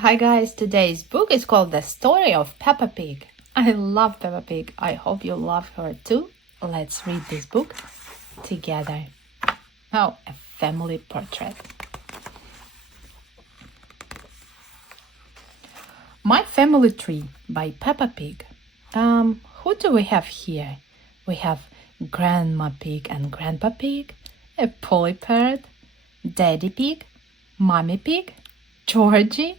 Hi guys, today's book is called The Story of Peppa Pig. I love Peppa Pig. I hope you love her too. Let's read this book together. Now, a family portrait. My Family Tree by Peppa Pig. Who do we have here? We have Grandma Pig and Grandpa Pig, a Polly Parrot, Daddy Pig, Mommy Pig, Georgie.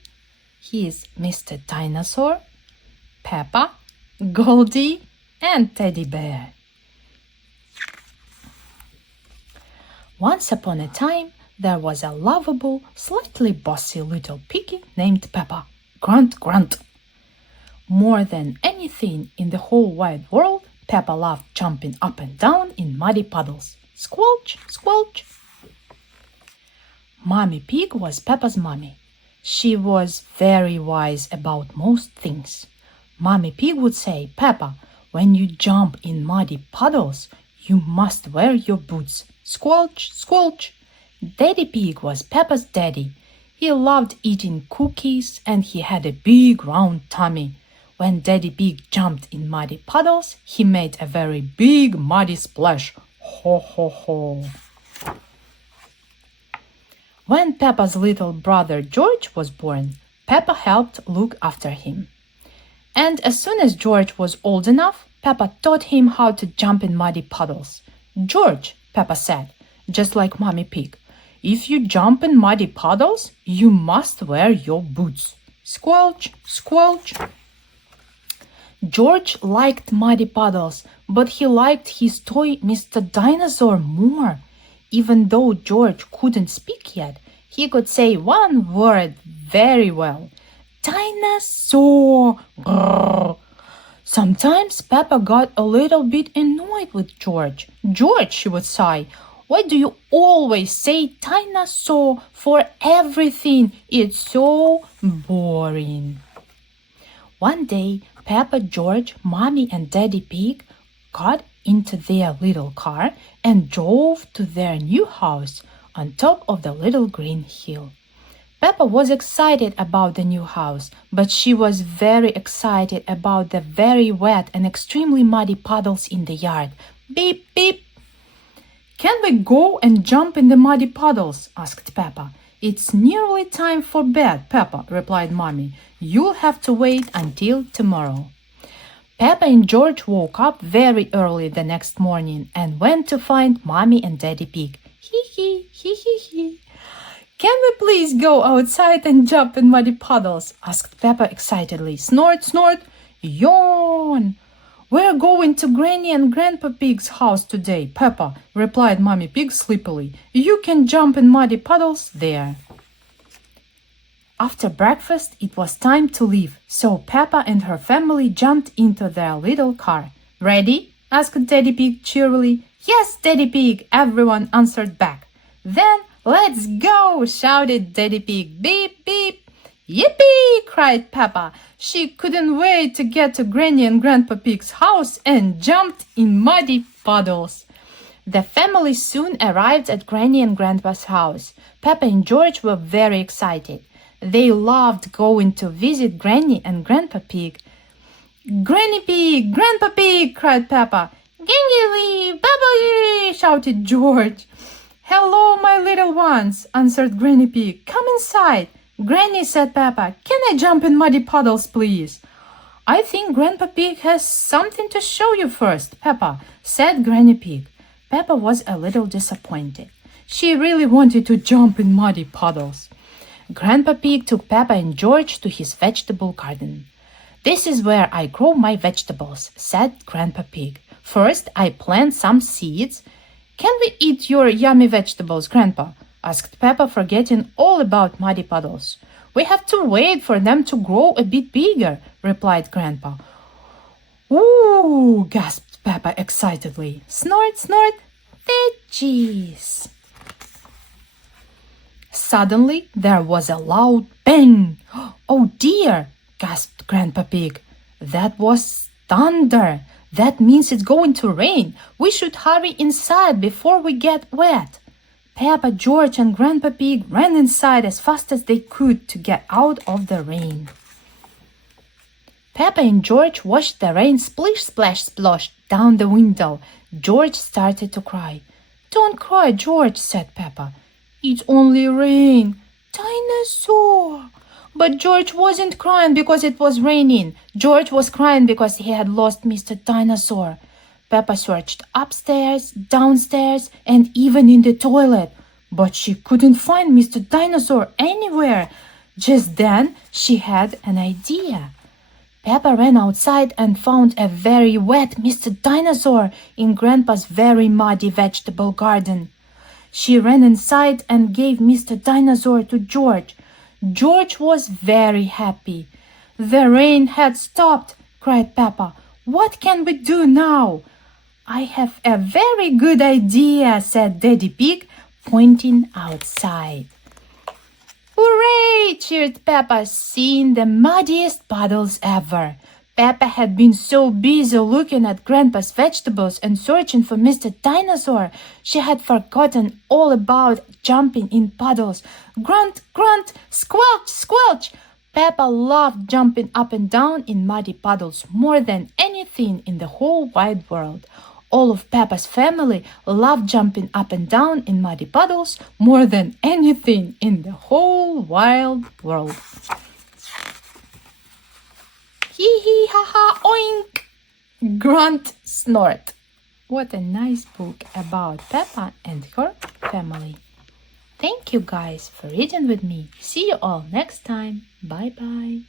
He is Mr. Dinosaur, Peppa, Goldie, and Teddy Bear. Once upon a time, there was a lovable, slightly bossy little piggy named Peppa. Grunt, grunt. More than anything in the whole wide world, Peppa loved jumping up and down in muddy puddles. Squelch, squelch. Mommy Pig was Peppa's mommy. She was very wise about most things. Mommy Pig would say, Peppa, when you jump in muddy puddles, you must wear your boots. Squelch, squelch. Daddy Pig was Peppa's daddy. He loved eating cookies and he had a big round tummy. When Daddy Pig jumped in muddy puddles, he made a very big muddy splash. Ho, ho, ho. When Peppa's little brother George was born, Peppa helped look after him. And as soon as George was old enough, Peppa taught him how to jump in muddy puddles. George, Peppa said, just like Mommy Pig, if you jump in muddy puddles, you must wear your boots. Squelch, squelch. George liked muddy puddles, but he liked his toy Mr. Dinosaur more. Even though George couldn't speak yet, he could say one word very well. Dinosaur! Grrr. Sometimes Peppa got a little bit annoyed with George. George, she would sigh, why do you always say dinosaur for everything? It's so boring. One day, Peppa, George, Mommy and Daddy Pig got into their little car and drove to their new house on top of the little green hill. Peppa was excited about the new house, but she was very excited about the very wet and extremely muddy puddles in the yard. Beep, beep. Can we go and jump in the muddy puddles? Asked Peppa. It's nearly time for bed, Peppa, replied Mommy. You'll have to wait until tomorrow. Peppa and George woke up very early the next morning and went to find Mommy and Daddy Pig. Hee hee, hee hee hee. Can we please go outside and jump in muddy puddles? Asked Peppa excitedly. Snort, snort, yawn. We're going to Granny and Grandpa Pig's house today, Peppa, replied Mommy Pig sleepily. You can jump in muddy puddles there. After breakfast, it was time to leave, so Peppa and her family jumped into their little car. Ready? Asked Daddy Pig cheerily. Yes, Daddy Pig, everyone answered back. Then let's go, shouted Daddy Pig. Beep, beep. Yippee, cried Peppa. She couldn't wait to get to Granny and Grandpa Pig's house and jumped in muddy puddles. The family soon arrived at Granny and Grandpa's house. Peppa and George were very excited. They loved going to visit Granny and Grandpa Pig. Granny Pig, Grandpa Pig, cried Peppa. Gingly, bubbly, shouted George. Hello, my little ones, answered Granny Pig. Come inside. Granny, said Peppa, can I jump in muddy puddles, please? I think Grandpa Pig has something to show you first, Peppa, said Granny Pig. Peppa was a little disappointed. She really wanted to jump in muddy puddles. Grandpa Pig took Peppa and George to his vegetable garden. This is where I grow my vegetables, said Grandpa Pig. First, I plant some seeds. Can we eat your yummy vegetables, Grandpa? Asked Peppa, forgetting all about muddy puddles. We have to wait for them to grow a bit bigger, replied Grandpa. Ooh, gasped Peppa excitedly. Snort, snort, veggies. Suddenly, there was a loud bang. Oh dear, gasped Grandpa Pig. That was thunder. That means it's going to rain. We should hurry inside before we get wet. Peppa, George, and Grandpa Pig ran inside as fast as they could to get out of the rain. Peppa and George watched the rain splish, splash, splosh down the window. George started to cry. "Don't cry, George," said Peppa. "It's only rain." "Dinosaur!" But George wasn't crying because it was raining. George was crying because he had lost Mr. Dinosaur. Peppa searched upstairs, downstairs, and even in the toilet. But she couldn't find Mr. Dinosaur anywhere. Just then, she had an idea. Peppa ran outside and found a very wet Mr. Dinosaur in Grandpa's very muddy vegetable garden. She ran inside and gave Mr. Dinosaur to George. George was very happy. "The rain had stopped," cried Peppa. "What can we do now?" "I have a very good idea," said Daddy Pig, pointing outside. "Hooray!" cheered Peppa, seeing the muddiest puddles ever. Peppa had been so busy looking at Grandpa's vegetables and searching for Mr. Dinosaur, she had forgotten all about jumping in puddles. Grunt, grunt, squelch, squelch! Peppa loved jumping up and down in muddy puddles more than anything in the whole wide world. All of Peppa's family loved jumping up and down in muddy puddles more than anything in the whole wide world. Hee hee ha ha oink! Grunt, snort. What a nice book about Peppa and her family. Thank you guys for reading with me. See you all next time. Bye bye.